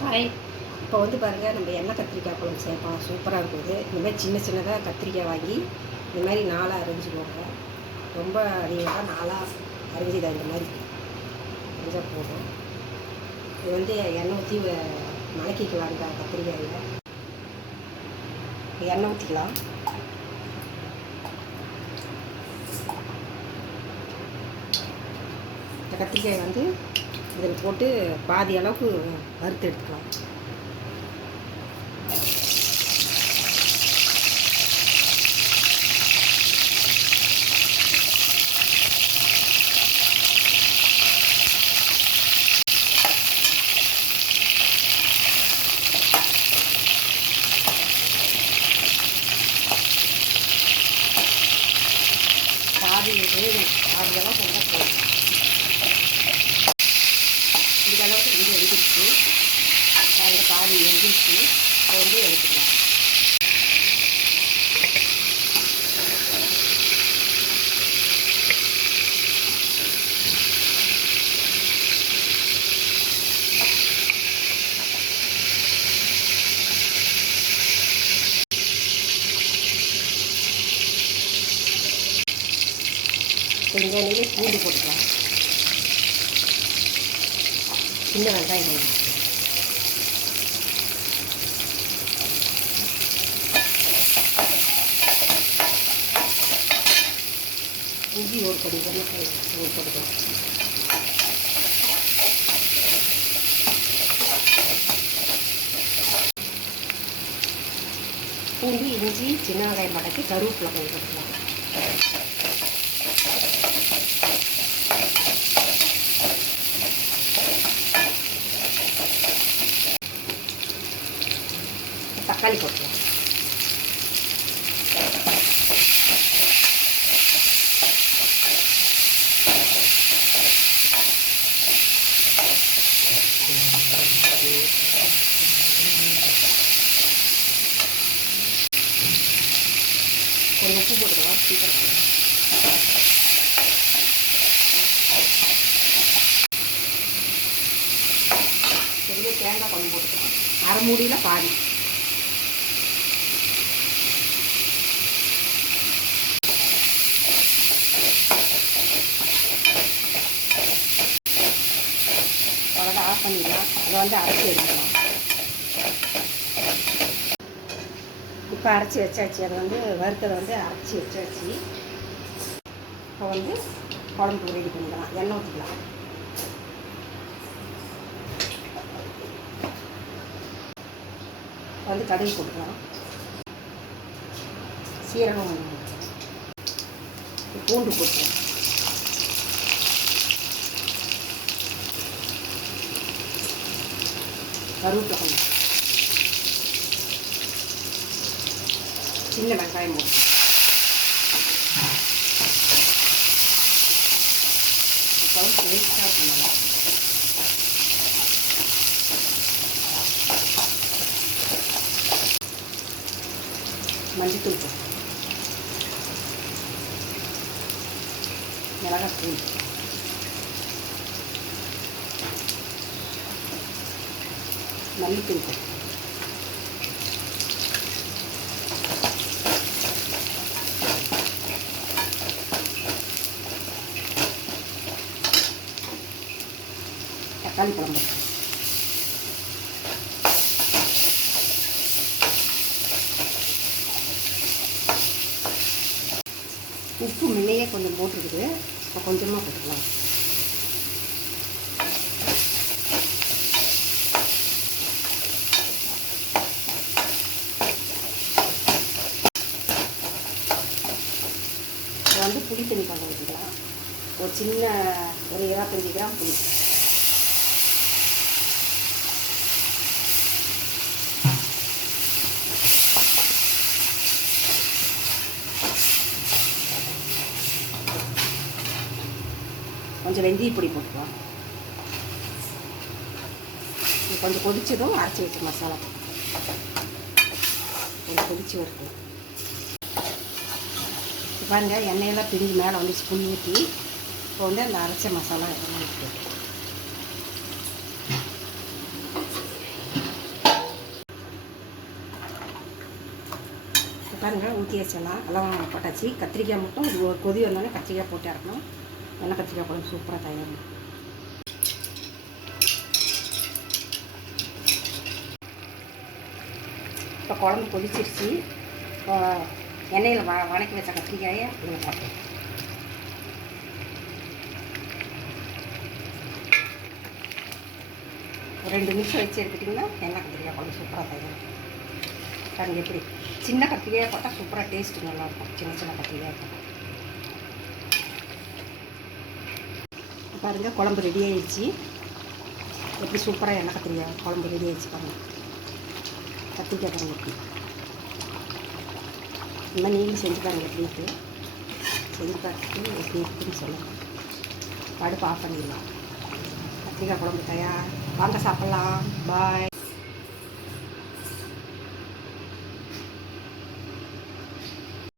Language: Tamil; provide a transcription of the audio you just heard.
ஹாய் இப்போ வந்து பாருங்கள் நம்ம எண்ணெய் கத்திரிக்காய் குழம்பு சேர்ப்போம் சூப்பராக இருக்குது. இந்த மாதிரி சின்ன சின்னதாக கத்திரிக்காய் வாங்கி இந்த மாதிரி நாளாக அரிஞ்சுக்கோங்க. ரொம்ப அதிகமாக நாளாக அரிஞ்சுதா இந்த மாதிரி. அரிஞ்சால் போதும். இது வந்து எண்ணெய் ஊற்றி மலக்கிக்கலாம் இந்த கத்திரிக்காயில். எண்ணெய் ஊற்றிக்கலாம் இந்த கத்திரிக்காய் வந்து இதில் போட்டு பாதி அளவுக்கு வறுத்து எடுத்துக்கலாம் பாதி வேகும் பாதி அளவுக்கு வந்தால் போதும் இந்த அளவுக்கு வந்து வெந்துருச்சு அது பாதி அதை வந்து எடுத்துக்கலாம். இந்த பூண்டு போட்டுக்கலாம். சின்ன வெங்காயம் வேணும் ஒரு படி வெள்ளக்காய் ஒரு படி போட்டுக்கலாம் பூண்டு இஞ்சி சின்ன வெங்காயம் மடக்கி கருவேப்பிலை கொஞ்சம் கொடுக்கலாம் தக்காளி போட்டுக்கலாம் கொஞ்சம் உப்பு போட்டுக்கலாம். சீக்கிரம் பெரிய தேங்காய் கொஞ்சம் போட்டுக்கலாம். அரை மூடியில் பாதி. அவ்வளோதான் ஆஃப் பண்ணிடலாம். அதை வந்து அரைச்சி எடுக்கலாம் இப்போ அரைச்சி வச்சாச்சு. அதை வந்து வறுத்ததை வந்து அரைச்சி வச்சாச்சு. இப்போ வந்து குழம்பு ரெடி பண்ணிக்கலாம். எண்ணெய் ஊற்றிக்கலாம் வந்து கடுகு போட்டுக்கலாம். சீரகம் பூண்டு போட்டுக்கலாம். கருவேப்பிலை சின்ன வெங்காயம் போட்டு. இப்போ டேஸ்ட்டாக பண்ணலாம். மஞ்சத்தூள் மிளகாத்தூள். மல்லித்தூள் தக்காளி குழம்பு. உப்பு முன்னையே கொஞ்சம் போட்டுருக்குது. இப்போ கொஞ்சமாக போட்டுக்கலாம். வந்து புளி தண்ணி பண்ண வச்சுக்கலாம் ஒரு சின்ன ஒரு இருபத்தஞ்சி கிராம் புளி. கொஞ்சம் வெந்தயப்பொடி போட்டுக்கலாம் கொஞ்சம் கொதிச்சதும் அரைச்சி வச்ச மசாலா. கொஞ்சம் கொதிச்சு வருது பாருங்க எண்ணெயெல்லாம் பிரிஞ்சு மேலே வந்து ஸ்பூன் ஊற்றி இப்போ வந்து அந்த அரைச்ச மசாலா இதெல்லாம் இருக்குது ஊற்றி வச்சலாம் எல்லாம் போட்டாச்சு. கத்திரிக்காய் மட்டும் ஒரு கொதி வந்தோடனே கத்திரிக்காய் போட்டு இறக்கணும் எண்ணெய் கத்திரிக்காய் குழம்பு சூப்பராக தயாரிக்கும் இப்போ குழம்பு கொதிச்சிருச்சு இப்போ எண்ணெயில் வ வணக்கி வச்ச கத்திரிக்காயை இதில் போட்டேன் ரெண்டு நிமிஷம் வச்சு எடுத்துட்டிங்கன்னா எண்ணெய் கத்திரிக்காய் குழம்பு சூப்பராக தயாரிக்கும் பாருங்கள் எப்படி சின்ன கத்திரிக்காயை போட்டால் சூப்பராக டேஸ்ட்டு நல்லாயிருக்கும் சின்ன சின்ன கத்திரிக்காய் போட்டால் பாருங்கள் குழம்பு ரெடி ஆகிடுச்சி எப்படி சூப்பராக எண்ணெய் கத்திரிக்காய் குழம்பு ரெடி ஆயிடுச்சு பாருங்கள் கத்திரிக்காய் பாருங்கள் எப்படி. இந்த நீங்களும் செஞ்சு பாருங்கள் எப்படின்ட்டு செஞ்சு பார்த்துட்டு எப்படி இருக்குன்னு சொல்லுங்கள் அடுப்பு ஆஃப் பண்ணிடலாம். கத்திரிக்காய் குழம்பு தயார். வாங்க சாப்பிட்லாம். பாய்